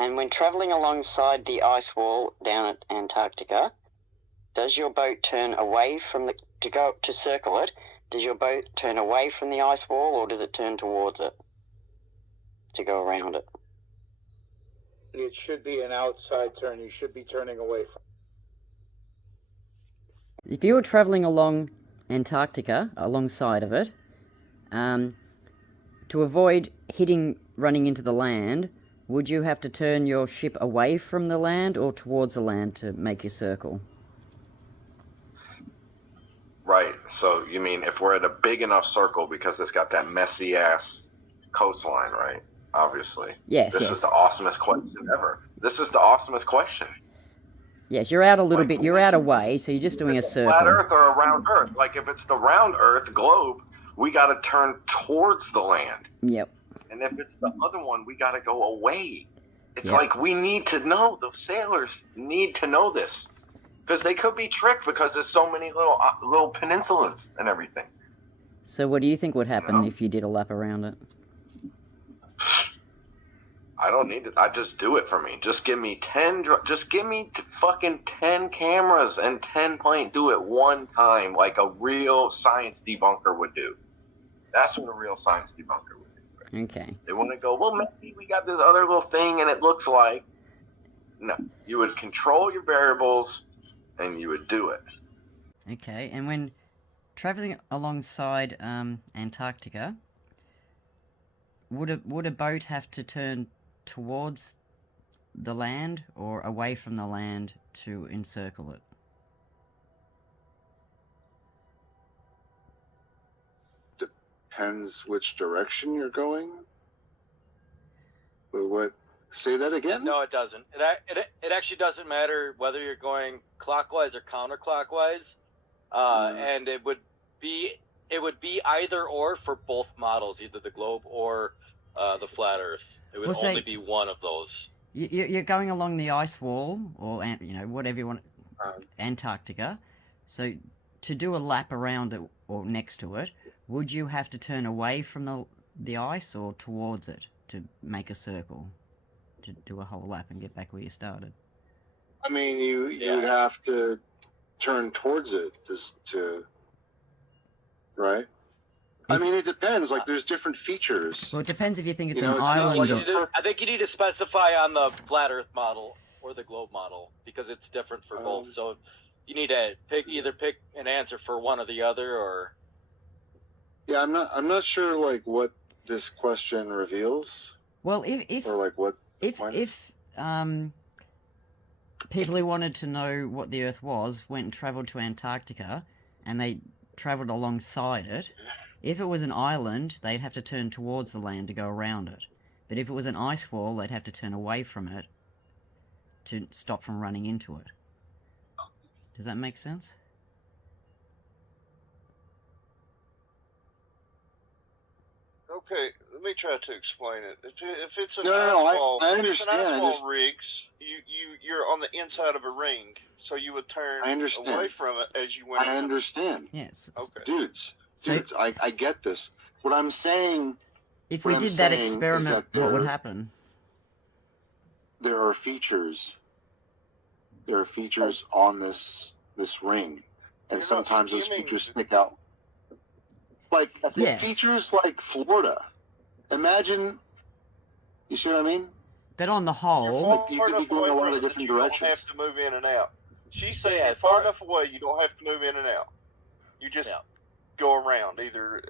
And when travelling alongside the ice wall down at Antarctica, does your boat turn away from to circle it? Does your boat turn away from the ice wall, or does it turn towards it to go around it? It should be an outside turn. You should be turning away from. If you were travelling along Antarctica, alongside of it, to avoid running into the land, would you have to turn your ship away from the land or towards the land to make your circle? Right. So you mean if we're at a big enough circle, because it's got that messy ass coastline, right? Obviously. Yes. This is the awesomest question ever. This is the awesomest question. Yes, you're out a little bit. You're out away, so you're just doing a circle. Flat Earth or a round Earth? Like if it's the round Earth globe, we got to turn towards the land. Yep. And if it's the other one, we got to go away. It's like we need to know. The sailors need to know this. Because they could be tricked because there's so many little peninsulas and everything. So what do you think would happen if you did a lap around it? I don't need it. I just do it for me. Just give me 10. Just give me fucking 10 cameras and 10 planes. Do it one time, like a real science debunker would do. That's what a real science debunker would do. Okay. They want to go, well, maybe we got this other little thing, and it looks like. No, you would control your variables. And you would do it. Okay, and when travelling alongside Antarctica, would a boat have to turn towards the land or away from the land to encircle it? Depends which direction you're going. What? Say that again? No, it doesn't. It actually doesn't matter whether you're going clockwise or counterclockwise, and it would be either or for both models, either the globe or the flat Earth. It would only be one of those. You're going along the ice wall, or whatever you want, Antarctica. So to do a lap around it or next to it, would you have to turn away from the ice or towards it to make a circle? To do a whole lap and get back where you started? I mean, you would have to turn towards it right? I mean, it depends. Like, there's different features. Well, it depends if you think it's an island. I think you need to specify on the flat Earth model or the globe model because it's different for both. So you need to either pick an answer for one or the other, or. Yeah, I'm not sure like what this question reveals. Well, if or like what. If people who wanted to know what the Earth was went and travelled to Antarctica and they travelled alongside it, if it was an island, they'd have to turn towards the land to go around it. But if it was an ice wall, they'd have to turn away from it to stop from running into it. Does that make sense? Okay, let me try to explain it. If it's an I understand. If rigs, you're on the inside of a ring, so you would turn away from it as you went. I understand. Yes. Okay. Dudes, I get this. What I'm saying. If we did that experiment, what would happen? There are features. There are features on this ring, and sometimes those features stick out. Like features like Florida. Imagine, you see what I mean? That on the whole, you could be going a lot of different directions. You don't have to move in and out. She's saying you're far enough away, you don't have to move in and out. You just go around. Either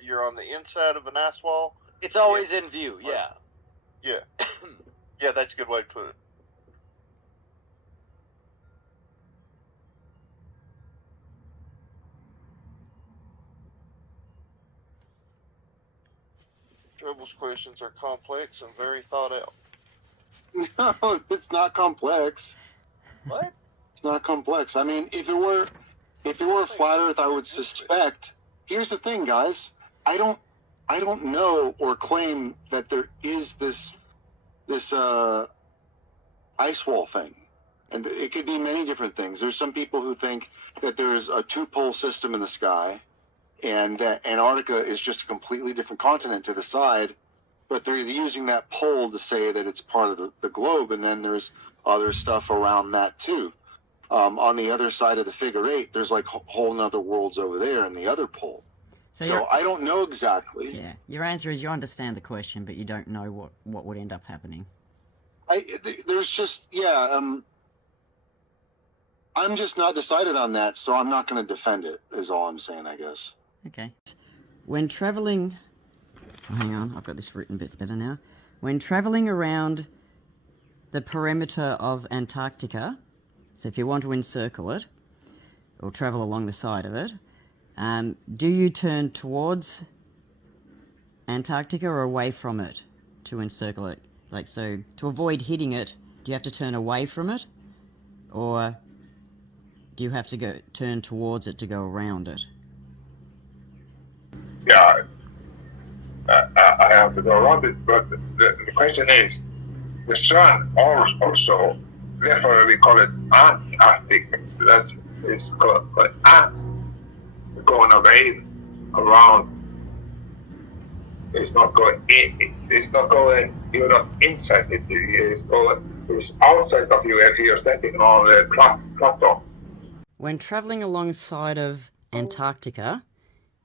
you're on the inside of an ice wall. It's always in view. Yeah. Yeah. Yeah, that's a good way to put it. Treble's questions are complex and very thought out. No, it's not complex. What? It's not complex. I mean, if it were flat Earth, I would suspect. Here's the thing, guys. I don't know or claim that there is this ice wall thing, and it could be many different things. There's some people who think that there's a two-pole system in the sky, and that Antarctica is just a completely different continent to the side. but they're using that pole to say that it's part of the globe, and then there's other stuff around that too. On the other side of the figure eight, there's like whole nother worlds over there in the other pole. So I don't know exactly. Yeah, your answer is you understand the question, but you don't know what would end up happening. There's just, I'm just not decided on that, so I'm not going to defend it, is all I'm saying, I guess. Okay. When traveling... Oh, hang on, I've got this written a bit better now. When traveling around the perimeter of Antarctica, so if you want to encircle it, or travel along the side of it, do you turn towards Antarctica or away from it to encircle it? Like, so, to avoid hitting it, do you have to turn away from it? Or do you have to turn towards it to go around it? Yeah, I have to go around it, but the question is, the sun also, therefore we call it Antarctic. It's called going away around. It's not going in. It's not going. You're not inside it. It's outside of you if you're standing on the plateau. When traveling alongside of Antarctica,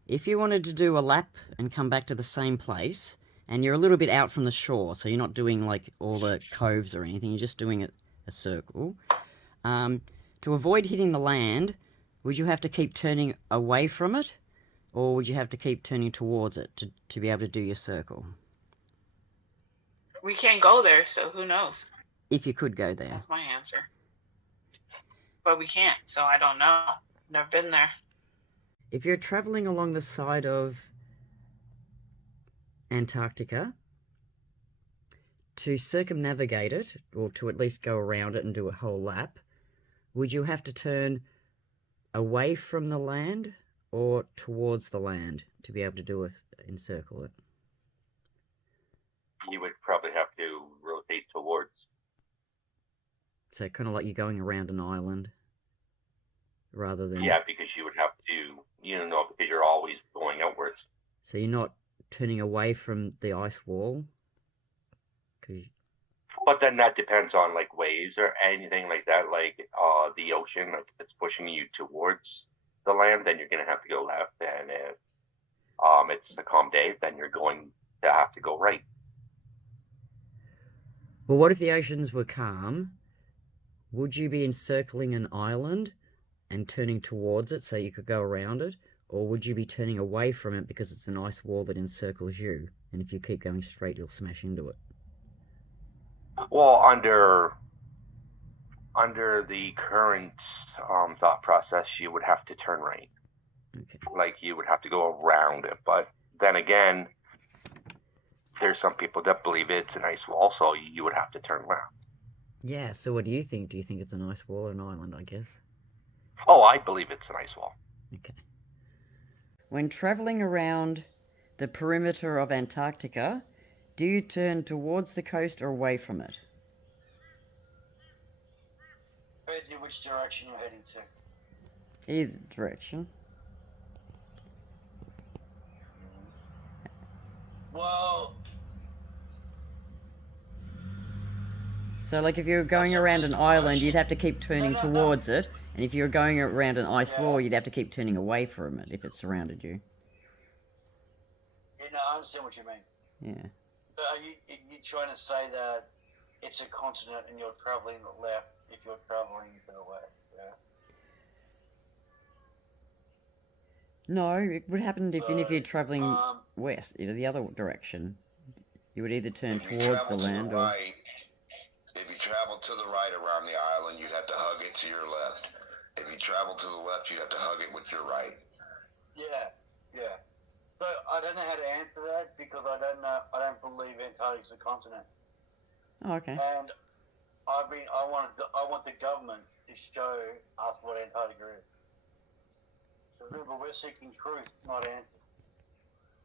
if you wanted to do a lap and come back to the same place, and you're a little bit out from the shore, so you're not doing like all the coves or anything, you're just doing a circle. To avoid hitting the land, would you have to keep turning away from it? Or would you have to keep turning towards it to be able to do your circle? We can't go there, so who knows? If you could go there. That's my answer. But we can't, so I don't know. Never been there. If you're traveling along the side of Antarctica, to circumnavigate it, or to at least go around it and do a whole lap, would you have to turn away from the land or towards the land to be able to encircle it? You would probably have to rotate towards. So kind of like you're going around an island, rather than... Yeah, because you would have to, because you're always going outwards. So you're not turning away from the ice wall? But then that depends on, like, waves or anything like that, like the ocean, like, if it's pushing you towards the land, then you're going to have to go left, and if it's a calm day, then you're going to have to go right. Well, what if the oceans were calm? Would you be encircling an island and turning towards it so you could go around it? Or would you be turning away from it because it's an ice wall that encircles you, and if you keep going straight, you'll smash into it? Well, under the current thought process, you would have to turn right. Okay. Like, you would have to go around it. But then again, there's some people that believe it's an ice wall, so you would have to turn left. Yeah, so what do you think? Do you think it's an ice wall or an island, I guess? Oh, I believe it's an ice wall. Okay. When traveling around the perimeter of Antarctica, do you turn towards the coast or away from it? Depends in which direction you're heading to. Either direction. Well... So, like, if you were going around an island, you'd have to keep turning towards it, and if you were going around an ice wall, you'd have to keep turning away from it if it surrounded you. Yeah, no, I understand what you mean. Yeah. But are you trying to say that it's a continent and you're traveling left if you're traveling to the west? Yeah. No, it would happen if you're traveling west, the other direction. You would either turn towards the land or... If you travel to the right around the island, you'd have to hug it to your left. If you travel to the left, you'd have to hug it with your right. Yeah. But I don't know how to answer that because I don't believe Antarctica's a continent. Oh, okay. And I want the government to show us what Antarctica is. So remember, we're seeking truth, not answers.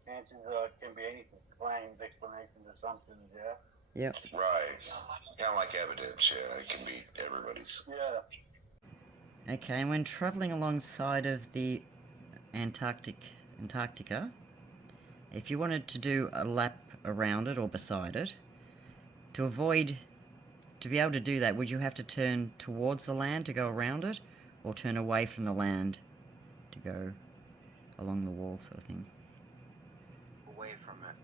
Answers can be anything: claims, explanations, assumptions. Yeah. Yep. Right. Kind of like evidence. Yeah, it can be everybody's. Yeah. Okay, and when traveling alongside of the Antarctica, if you wanted to do a lap around it or beside it. To be able to do that, would you have to turn towards the land to go around it, or turn away from the land to go along the wall, sort of thing? Away from it.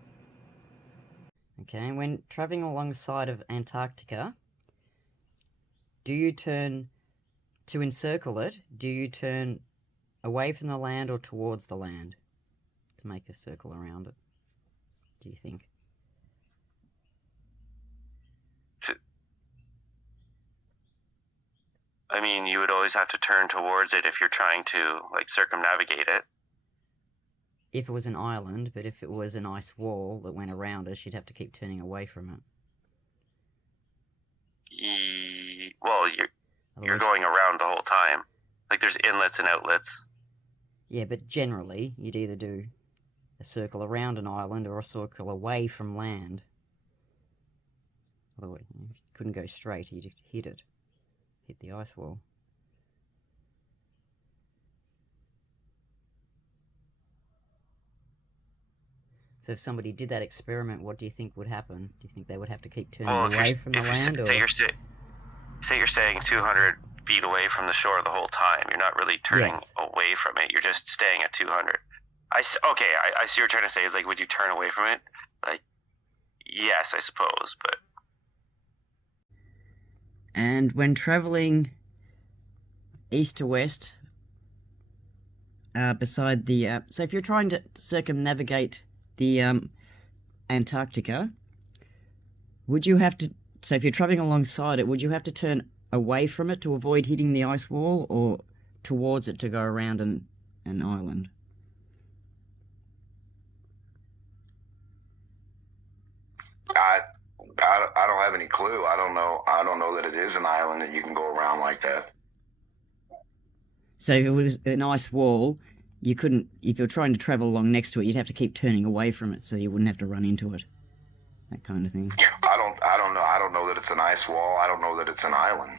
Okay, when travelling alongside of Antarctica, do you turn, to encircle it, do you turn away from the land or towards the land to make a circle around it, do you think? I mean, you would always have to turn towards it if you're trying to, like, circumnavigate it. If it was an island, but if it was an ice wall that went around us, you'd have to keep turning away from it. Well, you're going around the whole time. Like, there's inlets and outlets. Yeah, but generally, you'd either do a circle around an island or a circle away from land. Otherwise, you couldn't go straight, you'd hit it. Hit the ice wall. So if somebody did that experiment, what do you think would happen? Do you think they would have to keep turning away from the land? Say you're staying 200 feet away from the shore the whole time. You're not really turning away from it. You're just staying at 200. I see what you're trying to say. Is like, would you turn away from it? Like, yes, I suppose, but... And when travelling east to west, beside the... so if you're trying to circumnavigate the Antarctica, would you have to... So if you're travelling alongside it, would you have to turn away from it to avoid hitting the ice wall, or towards it to go around an island? I don't have any clue. I don't know that it is an island that you can go around like that. So if it was an ice wall, you couldn't, if you're trying to travel along next to it, you'd have to keep turning away from it so you wouldn't have to run into it. That kind of thing. I don't know that it's an ice wall. I don't know that it's an island.